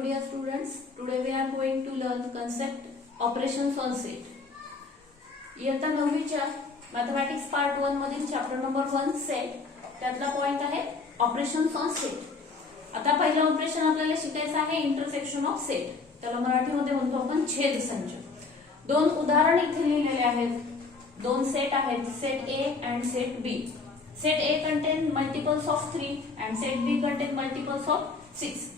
Hello dear students, today we are going to learn concept operations on set. इयत्ता 9वीच्या mathematics part 1 मधील chapter number 1 set त्यातला point आहे operations on set. आता पहिलं operation आपल्याला शिकायचं आहे इंटरसेक्शन ऑफ सेट. त्याला मराठीमध्ये म्हणतो आपण छेदसंच. दोन उदाहरण इथे लिहिलेले आहेत. दोन सेट आहेत, set A and set B. Set A contain multiples of 3 and set B contain multiples of 6.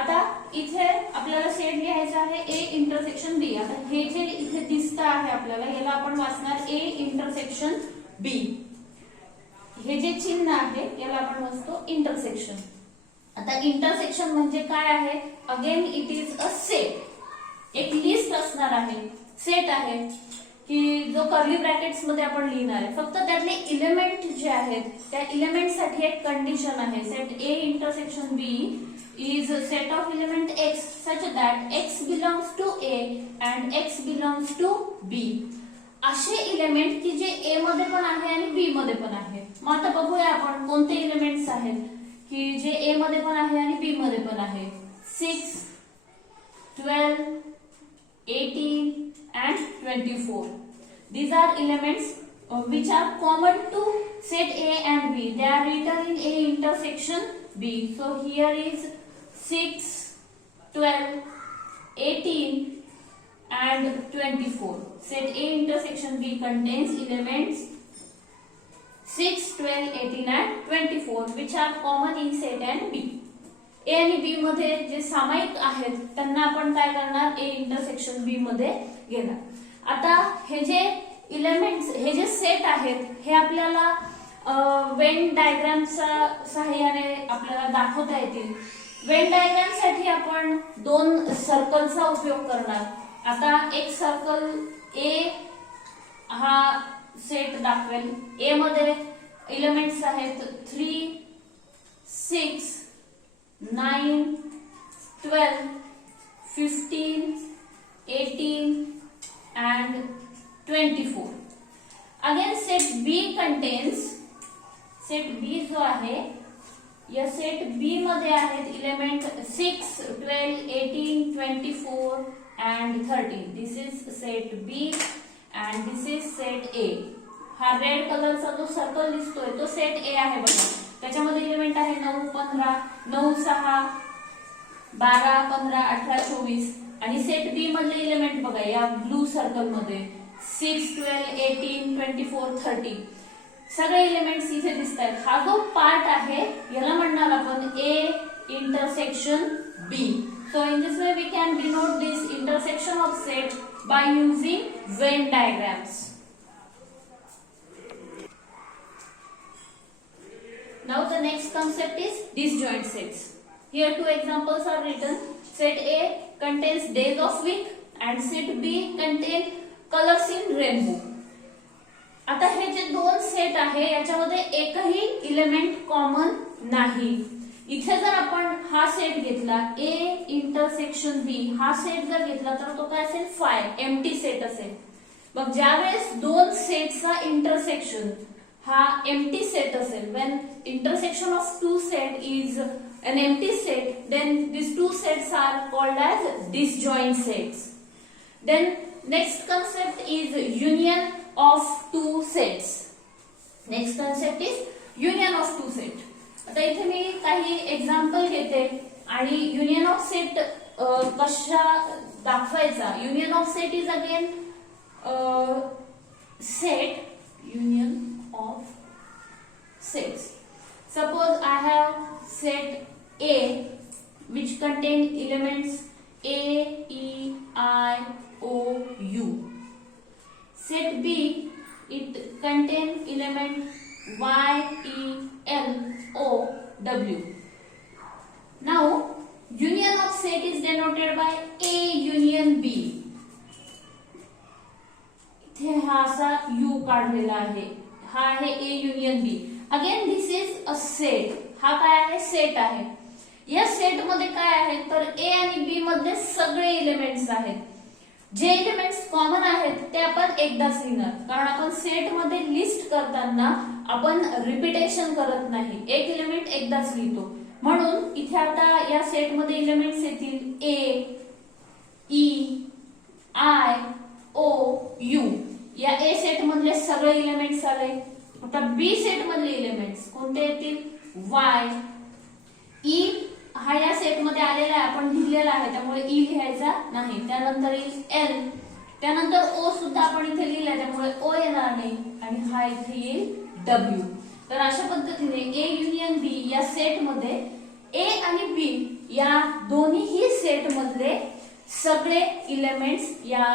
आता इथे आपल्याला सेट लिहायचा आहे ए इंटरसेक्शन बी. आता हे जे इथे दिसतं आहे आपल्याला याला आपण वाचणार ए इंटरसेक्शन बी. हे जे चिन्ह आहे याला आपण वाचतो इंटरसेक्शन. आता इंटरसेक्शन म्हणजे काय आहे? Again it is a set. एक लिस्ट असणार आहे, सेट आहे की जो कर्ली ब्रॅकेट्स मध्ये आपण लिहिणार आहे. फक्त त्यातले इलेमेंट जे आहेत त्या इलेमेंट साठी एक कंडिशन आहे. Set A intersection B is a set of element x such that x belongs to a and x belongs to b. असे इलेमेंट की जे ए मध्ये पण आहे आणि बी मध्ये पण आहे. मग आता बघूया आपण कोणते इलेमेंट्स आहेत की जे ए मध्ये पण आहे आणि बी मध्ये पण आहे. 6, 12, 18 and 24. These are elements which are common to set A and B. They are written in A intersection B. So here is 6, 12, 18 and 24. Set A intersection B contains elements 6, 12, 18 and 24 which are common in set and B. A आणि B मध्ये जे सामायिक आहेत त्यांना आपण काय करणार? A intersection B मध्ये घेणार. आता हे जे इलेमेंट्स, हे जे सेट आहेत हे आपल्याला वेन डायग्रामच्या सहाय्याने आपल्याला दाखवता येतील. वेन डायग्राम साठी आपण दोन सर्कलचा उपयोग करणार. आता एक सर्कल ए हा सेट दाखवेल. ए मध्ये एलिमेंट्स आहेत 3, 6, 9, 12, 15, 18 and 24. Again set B contains, set B जो आहे या सेट बी मध्ये आहेत element 6, 12, 18, 24 and 13. This is set B and this is set A. हा रेड कलरचा जो सर्कल दिसतोय तो सेट ए आहे बघा. त्याच्यामध्ये इलेमेंट आहे 9, 15, 9, 6, 12, 15, 18, 24 आणि सेट बी मधले इलेमेंट बघा या ब्लू सर्कल मध्ये 6, 12, 18, 24, 30. सगळे एलिमेंट्स इथे दिसत आहेत. हा जो पार्ट आहे याला म्हणणार आपण A intersection B. So in this way we can denote this intersection of set by using Venn diagrams. Now the next concept is disjoint sets. Here two examples are written. Set A contains days of week and set B contain colors in rainbow. आता हे जे दोन set आहे याच्यामध्ये एकही element common नाही. इथे जर आपण हा सेट घेतला ए इंटरसेक्शन बी, हा सेट जर घेतला तर तो काय असेल? फाय एम्प्टी सेट असेल. मग ज्यावेळेस दोन सेटचा इंटरसेक्शन हा एम्प्टी सेट असेल, when intersection of two set is an empty set, then these two sets are called as disjoint sets. Then next concept is union of two sets. Next concept is union of two set. आता इथे मी काही example घेते आणि union of set कशा दाखवायचा. Union of set is again set, union of sets. Suppose I have set A which contain elements A, E, I, O, U. Set B, it contain element Y, E, L, O, W. Now union of set is denoted by A union B. इथे हा असा U काढलेला आहे. हा आहे A union B. Again this is a set. हा काय आहे? सेट आहे. या सेट मध्ये काय आहे तर ए आणि बी मध्ये सगळे एलिमेंट्स आहेत. जे एलिमेंट्स कॉमन आहेत ते आपण एकदाच लिहिणार, कारण आपण सेट मध्ये लिस्ट करताना आपण रिपीटेशन करत नाही. एक एलिमेंट एकदाच लिहितो. म्हणून इथे आता या सेटमध्ये एलिमेंट्स येतील ए, ई, आय, ओ, यू. या ए सेट मधले सगळे एलिमेंट्स आले. आता बी सेट मधले एलिमेंट्स कोणते येतील? वाय. ई हा या सेट मध्ये आलेला आहे, आपण लिहिलेला आहे, त्यामुळे ई लिहायचा नाही. त्यानंतर येईल एल, त्यानंतर ओ सुद्धा आपण इथे लिहिलाय, त्यामुळे ओ येणार नाही, आणि हा इथे येईल डब्ल्यू. तर अशा पद्धतीने ए युनियन बी या सेट मध्ये ए आणि बी या दोन्हीही सेट मधले सगळे एलिमेंट्स या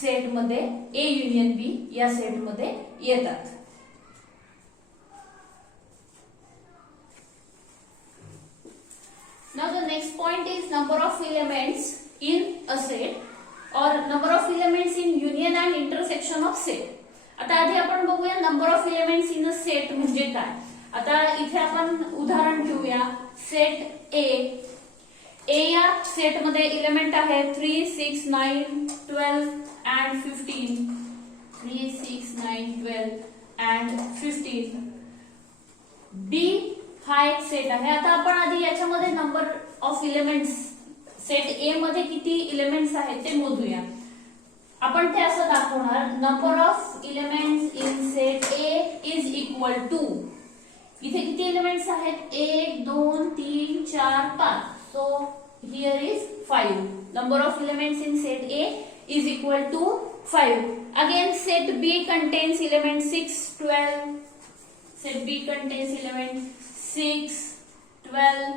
सेट मध्ये ए युनियन बी या सेट मध्ये येतात. Now the next point is number of elements in a set or number of elements in union and intersection of set. आता आधी आपण बघूया number of elements in a set म्हणजे काय. आता इथे आपण उदाहरण घेऊया. सेट ए. ए या सेट मध्ये एलिमेंट आहे 3, 6, 9, 12 and 15. 3, 6, 9, 12 and 15. बी हा एक सेट आहे. आता आपण आधी याच्यामध्ये नंबर ऑफ एलिमेंट्स सेट ए मध्ये किती एलिमेंट्स आहेत ते मोजूया. आपण ते असं दाखवणार. Number of elements in set A is equal to. इथे किती एलिमेंट्स आहेत? 1, 2, 3, 4, 5. So here is 5. Number of elements in set A is equal to 5. Again set B contains element 6, 12. Set B contains elements 6, 12,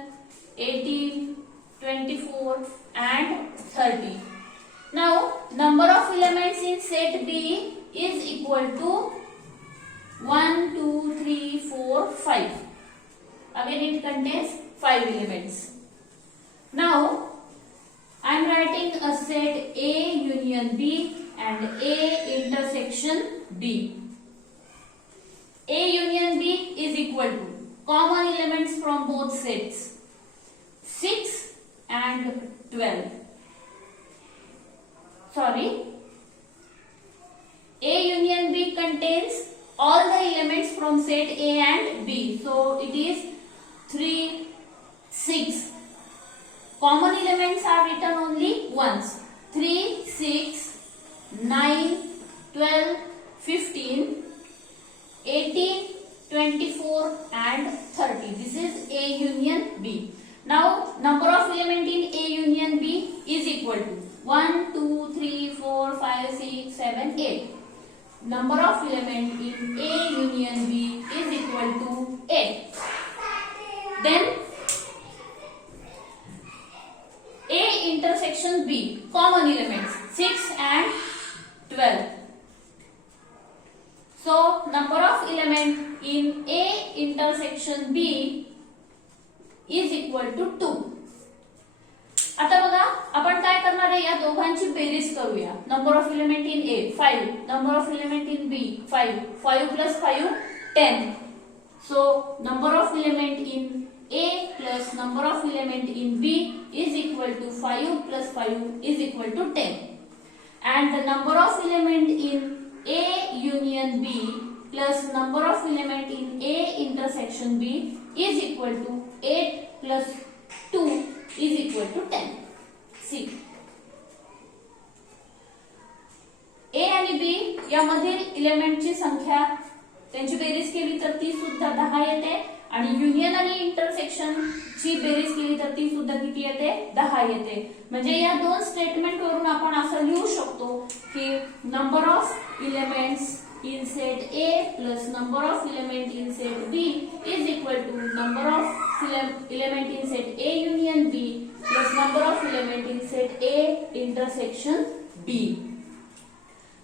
18, 24 and 30. Now number of elements in set B is equal to 1, 2, 3, 4, 5. Again it contains 5 elements. Now I am writing a set A union B and A intersection B. A union B is equal to common elements from both sets 6 and 12. Sorry. A union B contains all the elements from set A and B. So it is 3, 6. Common elements are written only once. 3, 6, 9, 12, 15, 18, 24 and 30. This is A union B. Now number of element in A union B is equal to 1, 2, 3, 4, 5, 6, 7, 8. Number of element in A union B is equal to 8. Then A intersection B, common elements 6 and 12. So number of element in A intersection B is equal to 2. आता बघा आपण काय करणार आहे, या दोघांची बेरीज करूया. Number of element in A 5, number of element in B 5. 5 plus 5 10. So number of element in A plus number of element in B is equal to 5 plus 5 is equal to 10. And the number of element in A union B plus number of element in A intersection B is equal to 8 plus 2 is equal to 10. See. A आणि B यामधील एलिमेंटची संख्या त्यांची बेरीज केली तर ती सुद्धा 10 येते, आणि युनियन आणि इंटरसेक्शन ची बेरीज केली तर ती सुद्धा किती येते? 10 येते. म्हणजे या दोन स्टेटमेंट वरून आपण असं लिहू शकतो की number of elements in set A plus number of element in set B is equal to number of element in set A union B plus number of element in set A intersection B.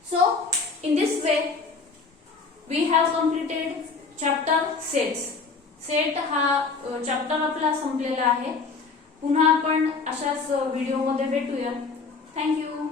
So in this way we have completed chapter sets. Set हा chapter आपला संपलेला आहे. पुन्हा आपण अशाच video मध्ये भेटूया. Thank you.